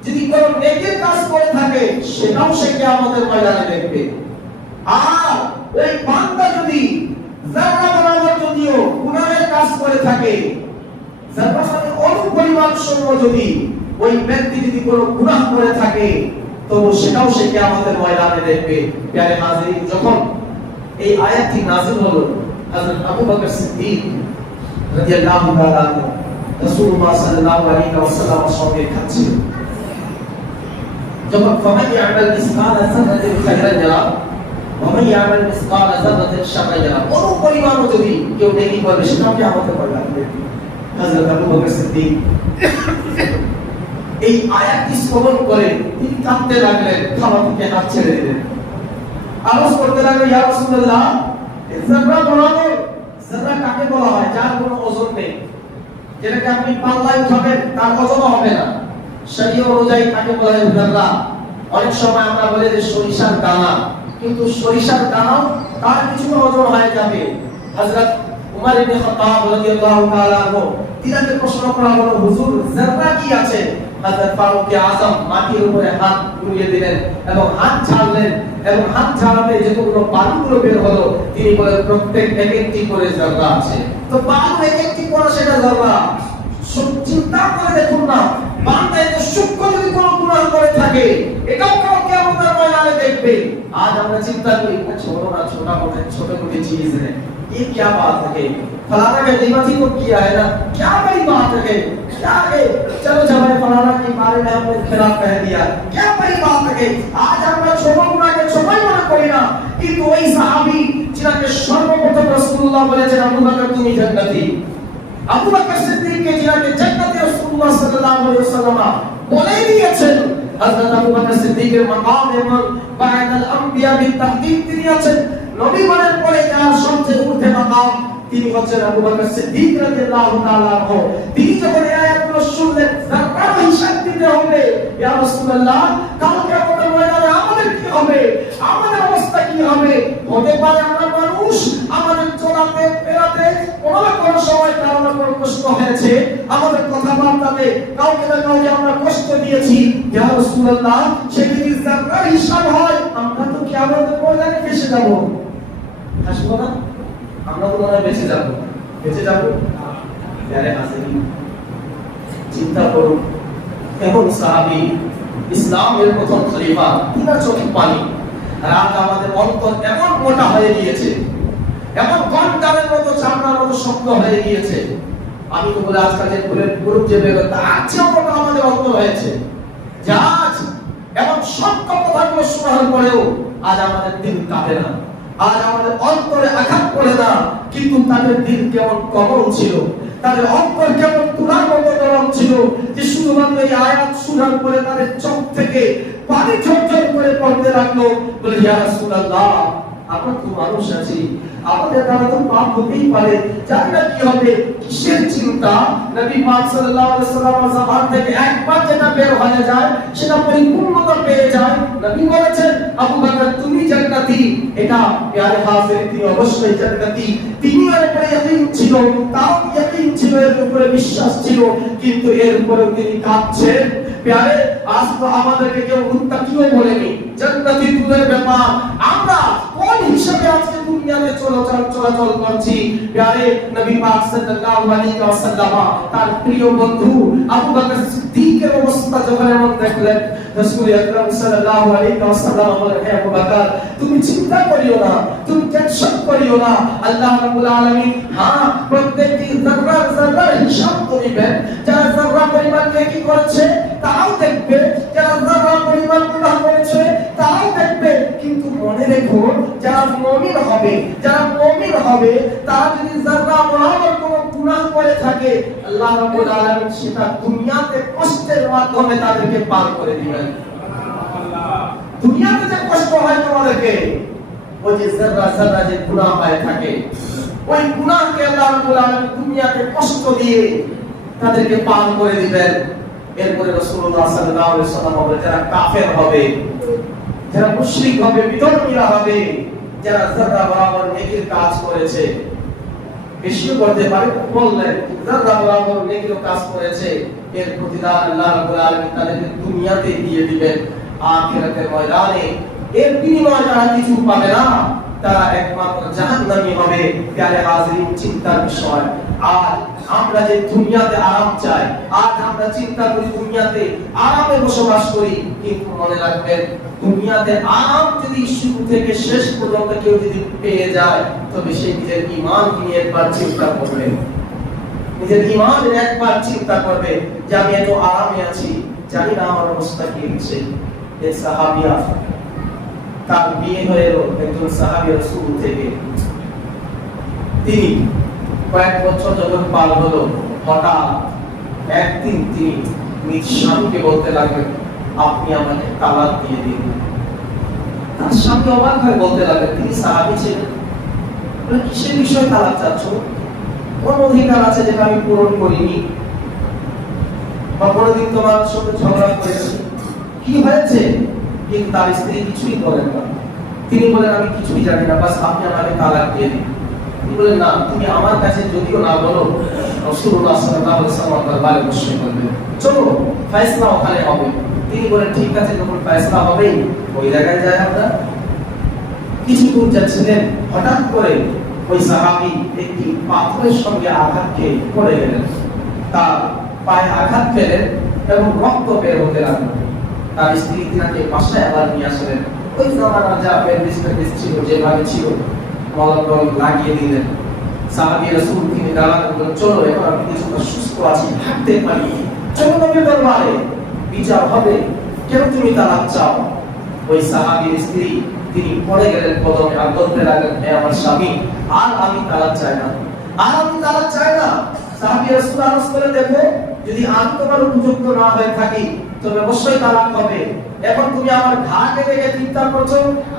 যদি কোন নেকির কাজ করে থাকে সেটাও সে কিয়ামতের ময়দানে দেখবে। আর ওই বান্দা যদি যাররা বরাবর যদিও গুনাহের কাজ করে থাকে, যাররা মানে অনুপরিমাণ সময় যদি ওই ব্যক্তি যদি কোনো গুনাহ করে থাকে, তো সেটাও সে কিয়ামতের ময়দানে দেখবে। প্রিয় হাজিরিন, যখন এই আয়াতটি নাযিল হলো, হযরত আবু বকর সিদ্দিক রাদিয়াল্লাহু তাআলা আনহু রাসূলুল্লাহ সাল্লাল্লাহু আলাইহি ওয়াসাল্লামের সঙ্গে খাচ্ছিল। যখন ফামান ইয়ামাল মিসকালা যাররাতিন খায়রান ইয়ারা ওয়া মান ইয়ামাল মিসকালা যাররাতিন শাররান ইয়ারা, কোন পরিমাণও যদি কেউ নেকি করবে সেটা কিয়ামতের ময়দানে হযরত আবু বকর সিদ্দিক এই আয়াতটি শ্রবণ করে তিনি কাঁদতে লাগলেন, খাওয়া থেকে হাত ছেড়ে দিলেন, আওয়াজ করতে লাগলেন, ইয়া রাসূলুল্লাহ, যাররা বলাবে, যাররা কাকে বলা হয়? যার কোনো ওজন নেই, যেটাকে আপনি পাল্লায় উঠাবেন তার ওজন হবে না, শরীয়ত অনুযায়ী তাকে বলা হয় যাররা। অনেক সময় আমরা বলি যে সরিষার দানা, কিন্তু সরিষার দানাও তার কিছু ওজন হয়ে যাবে। হযরত উমর ইবনে খাত্তাব রাদিয়াল্লাহু তাআলা আনহু তিনাকে প্রশ্ন করা হলো, হুজুর যাররা কি আছে? হযরত ফারুক আযম মাটির উপরে হাত ঘুরিয়ে দিলেন এবং হাত ছাড়লেন, এবং হাত ছাড়াতে যতগুলো বালুগুলো বের হলো তিনি বলেন প্রত্যেক এক একটি করে যাররা আছে। তো বালু এক একটি করে সেটা যাররা। চিন্তা করে দেখুন না, বান্দা এত সূক্ষ্ম যদি কোনো গুনাহ করে থাকে এটাও কেউ কিয়ামতের ময়দানে দেখবে। আজ আমরা চিন্তা করি ছোট না ছোটা মোটা छोटे मोटे चीज है, ये क्या बात है, फलाना का दीवाती को किया है ना, क्या बड़ी बात है, क्या है, चलो जब फलाना के बारे में हमने खिलाफ कह दिया, क्या बड़ी बात है। आज আমরা ছোট গুনাহ কে ছোটই মনে করি না, কিন্তু ওই সাহাবী যিনাকে সর্বপ্রথম রাসূলুল্লাহ বলেছেন আবু বকর তুমি জান্নাতি, আবু বকর সিদ্দিক কে যিনাকে জান্নাতে রাসূলুল্লাহ সাল্লাল্লাহু আলাইহি ওয়াসাল্লাম বলে দিয়েছেন, হযরত আবু বকর সিদ্দিকের মাকাম এবং বা'দাল আম্বিয়া বিতাহদীদ তিনি আছেন নবীগণের পরে যার সবচেয়ে ঊর্ধ্বে মাকাম তিনি হচ্ছেন আবু বকর সিদ্দিক রাদিয়াল্লাহু তাআলা আনহু। তিনি যখন এই আয়াতগুলো শুনলেন, যার হিসাব দিতে হবে, ইয়া রাসূলুল্লাহ কালকে আমাদের ময়দানে আমাদের কি হবে, আমাদের অবস্থা কি হবে? হতে পারে আমরা মানুষ, আমাদের চলাতে ফেরাতে কোনো সময় কারো না কোনো কষ্ট হয়েছে, আমাদের কথাবার্তাতে কাউকে না কাউকে আমরা কষ্ট দিয়েছি, ইয়া রাসূলুল্লাহ সেদিন যার হিসাব হয় আমরা তো কিয়ামতের ময়দানে ফেসে যাব। হাসবো না? আমরা তো মনে বেঁচে যাব, বেঁচে যাব। প্রিয় হাজিরিন, চিন্তা করুন, এমন সাহাবী ইসলামের প্রথম খলিফা, তিনার চোখে পানি, আর আজ আমাদের অন্তর এমন মোটা হয়ে গিয়েছে, এমন কঙ্কালের মতো চামড়ার মতো শক্ত হয়ে গিয়েছে। আমি তো বলে আজকাল যে গ্রুপ যে বের তার চেয়েও মোটা আমাদের অন্তর হয়েছে। আজ এমন শক্ত কথাগুলো শোনার পরেও আজ আমাদের দিল কাঁপে না, আজ আমাদের অন্তরে আঘাত পড়ে না, কিন্তু তাদের দিল কেমন কোমল ছিল, তাদের অন্তর কেমন তুলার মতো নরম ছিল, যে শুধুমাত্র এই আয়াত শোনার পরে তাদের চোখ থেকে পানি ঝরঝর করে পড়তে লাগলো। বলে ইয়া রাসূলুল্লাহ আমরা তো মানুষ আছি, আমাদের দ্বারা তো পাপ হতেই পারে, জানি না কি হবে, কিসের চিন্তা। নবী পাক সাল্লাল্লাহু আলাইহি ওয়াসাল্লামের জবান থেকে একবার যেটা বের হয়ে যায় সেটা পরিপূর্ণতা পেয়ে যায়। নবী বলেছেন আবু বকর তুমি জান্নাতি, এটা প্রিয় হাজির তিনি অবশ্যই জান্নাতি। তিনি এর উপরে ইয়াকিন ছিল, তাও ইয়াকিন ছিল, এর উপরে বিশ্বাস ছিল, কিন্তু এর উপরে তিনি কাঁদছেন। প্রিয় আজ তো আমাদেরকে কেউ মুত্তাকিও বলেনি, জান্নাতি দূরের ব্যাপার, আমরা কোন হিসাবে আজকে দুনিয়াতে চলাচল করছি। প্রিয় নবী পাক সাল্লাল্লাহু আলাইহি ওয়াসাল্লাম তার প্রিয় বন্ধু আবু বকর সিদ্দিকের অবস্থা যখন এমন দেখলেন, রাসূল আকরাম সাল্লাল্লাহু আলাইহি ওয়াসাল্লাম বলেন, হে আবু বকর তুমি চিন্তা করিও না, তুমি টেনশন করিও না, আল্লাহ রাব্বুল আলামিন হ্যাঁ প্রত্যেকটি যারা হিসাব করিবেন, যারা যারা পরিমাণ নেকি করেছে তারাও দেখবে, যারা যারা পরিমাণ গুনাহ করেছে তারাও দেখবে। কিন্তু মনে রেখো যারা মুমিন হবে, যারা মুমিন হবে তারা যদি যারা বরাবর কোনো গুনাহ করে থাকে আল্লাহ রাব্বুল আলামিন সেটা দুনিয়াতে কষ্টের মাধ্যমে তাদেরকে পার করে দিবেন। দুনিয়াতে যে কষ্ট হয় তোমাদেরকে, ওই যে যারা যারা যে গুনাহ হয় থাকে, ওই গুনাহকে আল্লাহ রাব্বুল আলামিন দুনিয়াতে কষ্ট দিয়ে তাদেরকে পার করে দিবেন। এরপরে রাসূলুল্লাহ সাল্লাল্লাহু আলাইহি ওয়াসাল্লাম বলেন, যারা কাফের হবে, যারা মুশরিক হবে, বিধর্মীরা হবে, যারা যারা বরাবর নেকির কাজ করেছে, বেশিও করতে পারে বললেন, যারা বরাবর নেকির কাজ করেছে এর প্রতিদান আল্লাহ রাব্বুল আলামিন তাদেরকে দুনিয়াতে দিয়ে দিবেন। আখিরাতের ময়দানে এর বিনিময়ে যারা কিছু পাবে না, তারা একমাত্র জাহান্নামী হবে। প্যারে হাজিরিন, চিন্তার বিষয়। আর আমরা যে দুনিয়াতে আরাম চাই, আজ আমরা চিন্তা করি দুনিয়াতে আরামে বসবাস করি, কিন্তু মনে রাখবেন দুনিয়াতে আরাম যদি শুরু থেকে শেষ পর্যন্ত কেউ যদি পেয়ে যায়, তবে সে নিজের ঈমান নিয়ে একবার চিন্তা করবে। নিজের ঈমান একবার চিন্তা করবে যে আমি এত আরামে আছি, জানি না আমার অবস্থা কি হচ্ছে। এই সাহাবিয়া, তার বিয়ে হয়ে এলো একজন সাহাবী রাসূল থেকে। তিনি কয়েক বছর যখন পার হলো, হঠাৎ একদিন তিনি নিজ স্বামীকে বলতে লাগলেন, আপনি আমাকে তালাক দিয়ে দিন। তার স্বামী অবাক হয়ে বলতে লাগলেন, তিনি সাহাবী ছিলেন, কিসের বিষয়ে তালাক চাচ্ছ? কোন অধিকার আছে যেটা আমি পূরণ করিনি, বা কোনদিন তোমার সঙ্গে ঝগড়া করেছি, কি হয়েছে? কিন্তু তার স্ত্রী কিছুই বলেন না। তিনি বলেন, আমি কিছুই জানি না, বাস আপনি আমাকে তালাক দিয়ে দিন। তিনি বলেন, না, তুমি আমার কাছে যদিও না বলো, রাসূলুল্লাহ সাল্লাল্লাহু আলাইহি ওয়াসাল্লাম দরবারে বসে বলবেন, চলো ফয়সালা ওখানে হবে। তিনি বলেন, ঠিক আছে, যখন ফয়সালা হবে ওই জায়গায় যাই আমরা। কিছু দূর যাচ্ছিলেন, হঠাৎ করে ওই সাহাবী একটি পাথরের সঙ্গে আঘাত খেয়ে পড়ে গেলেন। তার পায়ে আঘাত পেলেন এবং রক্ত বের হতে লাগলো। তার স্ত্রী তিনাকে বাসায় আবার নিয়ে আসলেন। ওই জামানার যা ব্যান্ডেজ ছিল, যেভাবে ছিল, মলম লাগিয়ে দিলেন। সাহাবী রাসূল তিনি দাঁড়ান বললেন, চলো এখন আমি কিছুটা সুস্থ আছি, হাঁটতে পারি, চলো নবীর দরবারে বিচার হবে, কেন তুমি তালাক চাও? ওই সাহাবীর স্ত্রী তিনি পড়ে গেলেন কদমে, আর বলতে লাগলেন, হে আমার স্বামী, আর আমি তালাক চাই না, আর আমি তালাক চাই না। সাহাবী রাসূল আরজ করে, দেখো, যদি আমি তোমার উপযুক্ত না হয়ে থাকি তবে অবশ্যই তালাক হবে। এখন তুমি আমার ঘাটে দেখে চিন্তা করছো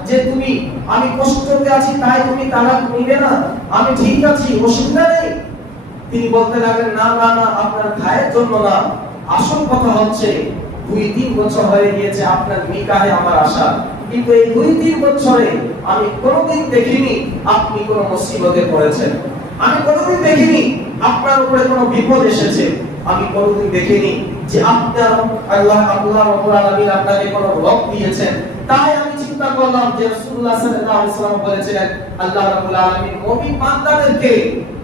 যে তুমি আমি কষ্টতে আছি তাই তুমি তালাক নিবে না, আমি ঠিক আছি, অসুবিধা নেই। তিনি বলতে লাগলেন, না না না, আপনার ভাইয়ের জন্য না, আসল কথা হচ্ছে 2-3 বছর হয়ে গিয়েছে আপনার নিকাহে আমার আশা, কিন্তু এই 2-3 বছরে আমি কোনোদিন দেখিনি আপনি কোনো মুসিবতে পড়েছেন, আমি কোনোদিন দেখিনি আপনার উপরে কোনো বিপদ এসেছে, আমি কোনোদিন দেখিনি যে আপনার আল্লাহ রাব্বুল আলামিন আপনাকে কোনো রোগ দিয়েছেন। তাই আমি চিন্তা করলাম যে রাসূলুল্লাহ সাল্লাল্লাহু আলাইহি ওয়াসাল্লাম বলেছিলেন, আল্লাহ রাব্বুল আলামিন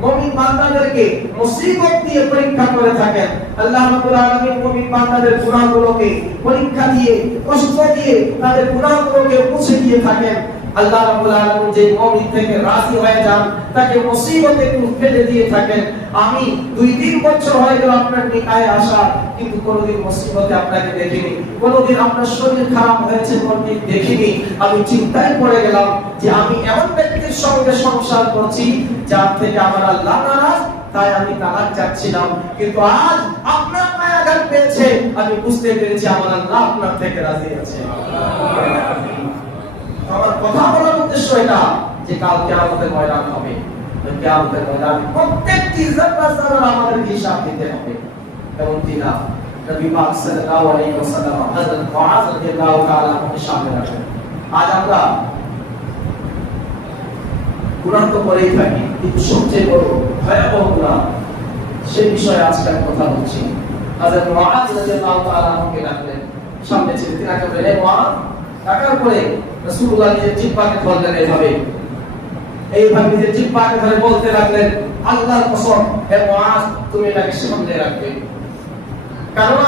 মুমিন বান্দাদেরকে মুসিবত দিয়ে পরীক্ষা করে থাকেন। আল্লাহ রাব্বুল আলামিন মুমিন বান্দাদের গুনাহগুলোকে পরীক্ষা দিয়ে, কষ্ট দিয়ে তাদের গুনাহগুলোকে মুছে দিয়ে থাকেন। আল্লাহ রাব্বুল আলামিন যে মুমিন থেকে রাজি হয়ে যান, তাকে মুসিবতে ফেলে দিয়ে থাকেন। আমি 2-3 বছর হয়ে গেল আপনার নিকাহে আসা, কিন্তু কোনোদিন মুসিবতে আপনাকে দেখিনি, কোনোদিন আপনার শরীর খারাপ হয়েছে কোনোদিন দেখিনি। আমি চিন্তায় পড়ে গেলাম যে আমি এমন ব্যক্তির সঙ্গে সংসার করছি যার থেকে আমার আল্লাহ নারাজ, তাই আমি তালাক চাচ্ছিলাম, কিন্তু আজ আপনার পায়ে আঘাত পেয়েছে, আমি বুঝতে পেরেছি আমার আল্লাহ আপনার থেকে রাজি আছে। আমার কথা বলার উদ্দেশ্য এটা যে কাল কিয়ামতের ময়দান হবে, কিয়ামতের ময়দানে প্রত্যেকটি জান্নাতের আমাদের হিসাব দিতে হবে। এবং তিনা নবী পাক সাল্লাল্লাহু আলাইহি ওয়াসাল্লাম হযরত মুআয রাদিয়াল্লাহু তাআলা এর সামনে রাখেন। আজ আমরা গুনাহ তো করেই থাকি, কিন্তু সবচেয়ে বড় ভয়াবহ গুনাহ, সেই বিষয়ে আজকে কথা বলছি। হযরত মুআয রাদিয়াল্লাহু তাআলা কে ডাকলেন, সামনে ছিলেন, তিনাকে বললেন, মুআয, ডাকার পরে রাসূলুল্লাহ নিজের জিহ্বাকে ধরলেন, এইভাবে নিজের জিহ্বাকে ধরে বলতে লাগলেন, আল্লাহর কসম, হে মুআয, তুমি এটাকে সামনে রাখবে, কারণ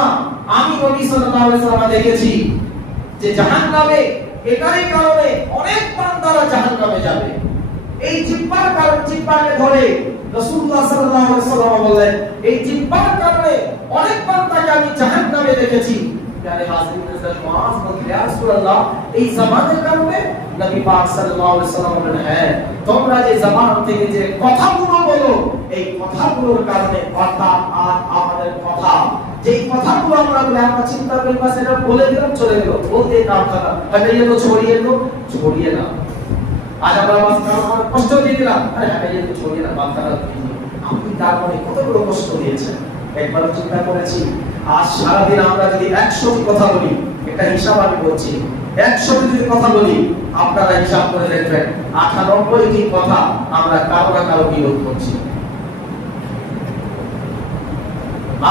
আমি নবী সাল্লাল্লাহু আলাইহি ওয়াসাল্লাম দেখেছি যে জাহান্নামে এটারই কারণে অনেক বান্দারা জাহান্নামে যাবে। এই জিহ্বার কারণে, জিহ্বাকে ধরে রাসূলুল্লাহ সাল্লাল্লাহু আলাইহি ওয়াসাল্লাম বললেন, এই জিহ্বার কারণে অনেক বান্দাকে আমি জাহান্নামে দেখেছি। প্যারে হাজিরিন, হযরত মুআয বললেন, ইয়া রাসূলুল্লাহ, এই জবানের কারণে? নবী পাক সাল্লাল্লাহু আলাইহি ওয়াসাল্লাম বললেন, হ্যাঁ, তোমরা যে জবান থেকে যে কথাগুলো বলো, এই কথাগুলোর কারণে, অর্থাৎ আমাদের কথা, যে কথাগুলো আমরা বলে আমরা চিন্তা করি বা সেটা বলে দিলাম চলে গেল, বলতে কাম কথা হাঁটাইয়ে তো ছড়িয়ে না। আজ আমরা কষ্ট দিয়ে দিলাম, আরে হাঁটাইয়ে তো ছড়িয়ে না, বাচ্চারা আপনি তার মনে কতগুলো কষ্ট দিয়েছেন একবার চিন্তা করেছি? আজ সারাদিন আমরা যদি 100টি কথা বলি, একটা হিসাব আমি বলছি, 100টি যদি কথা বলি, আপনারা হিসাব করে দেখবেন 98টি কথা আমরা কারো না কারো বিরোধ করছি,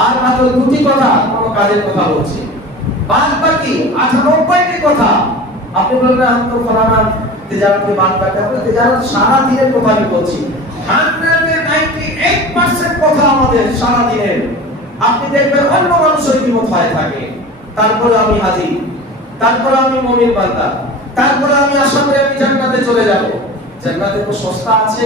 আর মাত্র 2টি কথা কোন কাজের কথা বলছি, বাদ বাকি 98টি কথা আপনি বলবেন আমি তো ফলানা তেজারতে বাদ রাখা হলে তেজারত সারা দিনের কথা আমি বলছি। 198% কথা আমাদের সারা দিনের। আপনি দেখবেন অন্য মানুষের বিপদ হয়ে থাকে, তারপরে আমি হাজির, তারপরে আমি মুমিন বান্দা, তারপরে আমি আশা করি আমি জান্নাতে চলে যাব। জান্নাতে তো সস্তা আছে।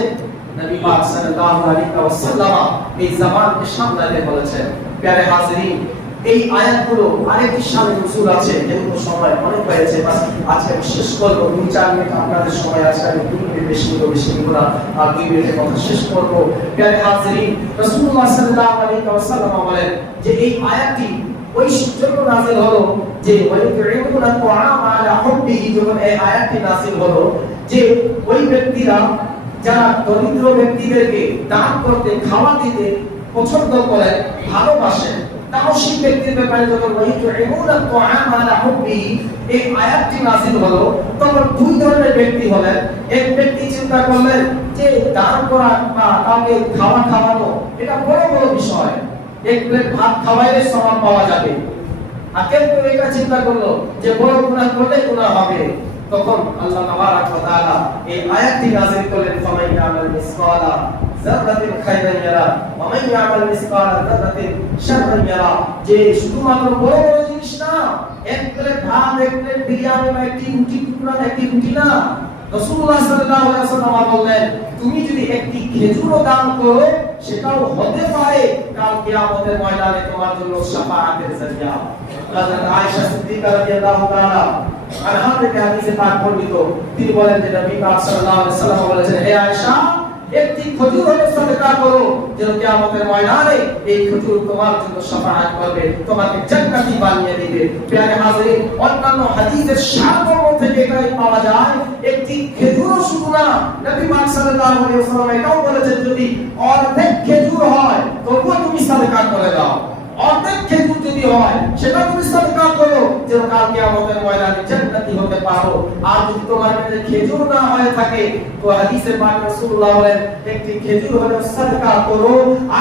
নবী পাক সাল্লাল্লাহু আলাইহি ওয়াসাল্লাম এই জামানকে সামনে বলেছেন। প্যারে হাজিরিন, এই আয়াতগুলো আরেকটি শানে নজুল আছে, যেহেতু সময় অনেক হয়েছে, বাস আজকে আমি শেষ করব। 2-4 মিনিট আপনাদের সময় আছে, আমি 2 মিনিট বেশি না, আর 2 মিনিটের কথা শেষ করব। প্যারে হাজিরিন, রাসূলুল্লাহ সাল্লাল্লাহু আলাইহি ওয়াসাল্লাম বলেন যে এই আয়াতটি ওই জন্য নাযিল হলো যে ওয়াইতুইমুনা তুআম আলা হুব্বিহি, যখন এই আয়াতটি নাযিল হলো যে ওই ব্যক্তিরা যারা দরিদ্র ব্যক্তিদেরকে দান করতে, খাওয়া দিতে পছন্দ করেন, ভালোবাসেন, তাওশী ব্যক্তির ব্যাপারে যখন ওয়াইতুইমুনা তুআম আলা হুব্বিহি এই আয়াতটি নাযিল হলো, তখন দুই ধরনের ব্যক্তি হলেন। এক ব্যক্তি চিন্তা করলেন যে দান করা বা কাউকে খাওয়ানো এটা বড় বড় বিষয়, এক প্লেট ভাত খাওয়াইলে সওয়াব পাওয়া যাবে। আর কেউ এটা চিন্তা করলো যে বড় গুনাহ করলে গুনাহ হবে। তখন আল্লাহ তাবারাক ওয়া তাআলা এই আয়াতটি নাযিল করলেন, ফামান ইয়ামাল মিসকালা যাররাতিন খায়রান ইয়ারা ওয়া মান ইয়ামাল মিসকালা যাররাতিন শাররান ইয়ারা, যে শুধুমাত্র বড় বড় জিনিস না, এক প্লেট ভাত, এক প্লেট বিরিয়ানি বা একটি রুটি টুকরা, একটি রুটি না। রাসূলুল্লাহ সাল্লাল্লাহু আলাইহি ওয়াসাল্লাম বললেন, তুমি যদি একটি খেজুরও দান করো, সেটাও হতে পারে কাল কিয়ামতের ময়দানে তোমার জন্য শাফাআতের জরিয়া। হযরত আয়েশা সিদ্দিকা রাদিয়াল্লাহু তাআলা আনহা থেকে হাদিসে পাক বর্ণিত, তিনি বলেন যে নবী পাক সাল্লাল্লাহু আলাইহি ওয়াসাল্লাম বলেছেন, হে আয়েশা, একটি খেজুর হলে সাদকা করো, যেন কিয়ামতের ময়দানে এই খেজুর তোমার জন্য শাফাআত করবে, তোমাকে জান্নাতি বানিয়ে দিবে। প্রিয় হাজিরিন, অন্যান্য হাদিসের সারমর্ম থেকে এটাই পাওয়া যায়, একটি খেজুরও শুধু না, নবী পাক সাল্লাল্লাহু আলাইহি ওয়াসাল্লাম এটাও বলেছেন, যদি অর্ধেক খেজুর হয় তবুও তুমি সাদকা করে দাও। অর্ধেক খেজুর যদি হয় সেটা তুমি সাদকা করো, যেন কাল কিয়ামতের ময়দানে জান্নাতি হতে পারো। আর যদি তোমার কাছে খেজুর না হয়ে থাকে, তো হাদিসে পাক রাসূলুল্লাহ বলেন, একটি খেজুর হলে সাদকা করো।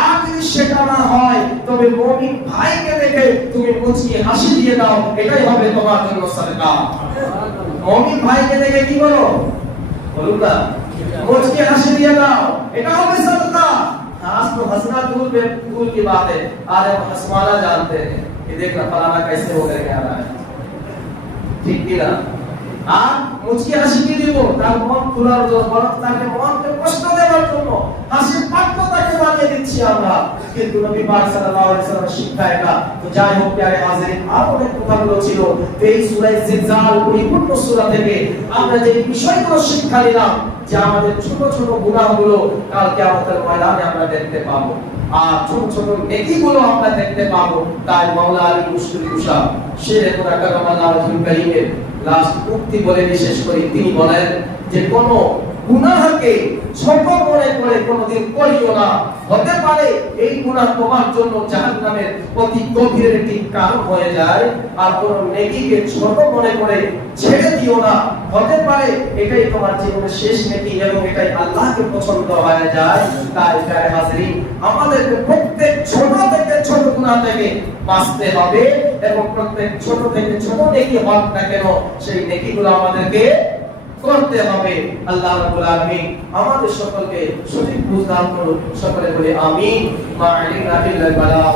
আর যদি সেটা না হয়, তবে মুমিন ভাইকে দেখে তুমি মুচকি হাসি দিয়ে দাও, এটাই হবে তোমার জন্য সাদকা। মুমিন ভাইকে দেখে কি বলো? বলুন না, মুচকি হাসি দিয়ে দাও, এটা হবে সাদকা। आज तो हंसना दूर की बात है, आज हम हंसवाना जानते हैं कि देखना फलाना कैसे हो करके आ रहा है, ठीक की ना। আর মুচকি হাসি কি দিব? তার মন খোলার জন্য, বরং তাকে মনকে কষ্ট দেওয়ার জন্য হাসির পাত্র তাকে বানিয়ে দিচ্ছি আমরা। কিন্তু নবী পাক সাল্লাল্লাহু আলাইহি ওয়াসাল্লাম শিক্ষা এটা। তো যাই হোক প্রিয় হাজিরিন, আর অনেক কথাগুলো ছিল। এই সূরা জিলজাল পরিপূর্ণ সূরা থেকে আমরা যে বিষয়গুলো শিক্ষা নিলাম, যে আমাদের ছোট ছোট গুনাহগুলো কাল কিয়ামতের ময়দানে আমরা দেখতে পাবো, আর ছোট ছোট নেকিগুলো আমরা দেখতে পাবো। তাই মাওলা আলী মুশকিল কুশা শেরে কোরআন কালামুল কারীমের লাস্ট উক্তি বলে বিশেষ করে তিনি বলেন যে কোন গুনাহকে ছোট মনে করে কোনদিন করিও না। হতে পারে এই গুনাহ তোমার জন্য জাহান্নামের অতি গভীর একটি কারণ হয়ে যায়। আর কোন নেকিকে ছোট মনে করে ছেড়ে দিও না। হতে পারে এটাই তোমার জীবনের শেষ নেকি এবং এটাই আল্লাহকে পছন্দ হয়ে যায়। তাই প্রিয় হাজিরিন, আমাদেরকে প্রত্যেক ছোট থেকে ছোট গুনাহ থেকে বাঁচতে হবে এবং প্রত্যেক ছোট থেকে ছোট নেকি হোক না কেন, সেই নেকিগুলো আমাদেরকে করতে হবে। আল্লাহ রাব্বুল আলামিন আমাদের সকলকে সঠিক বুঝ দান করুন। সকলে বলি আমিন। মা আলাইনা বিল বালাগ।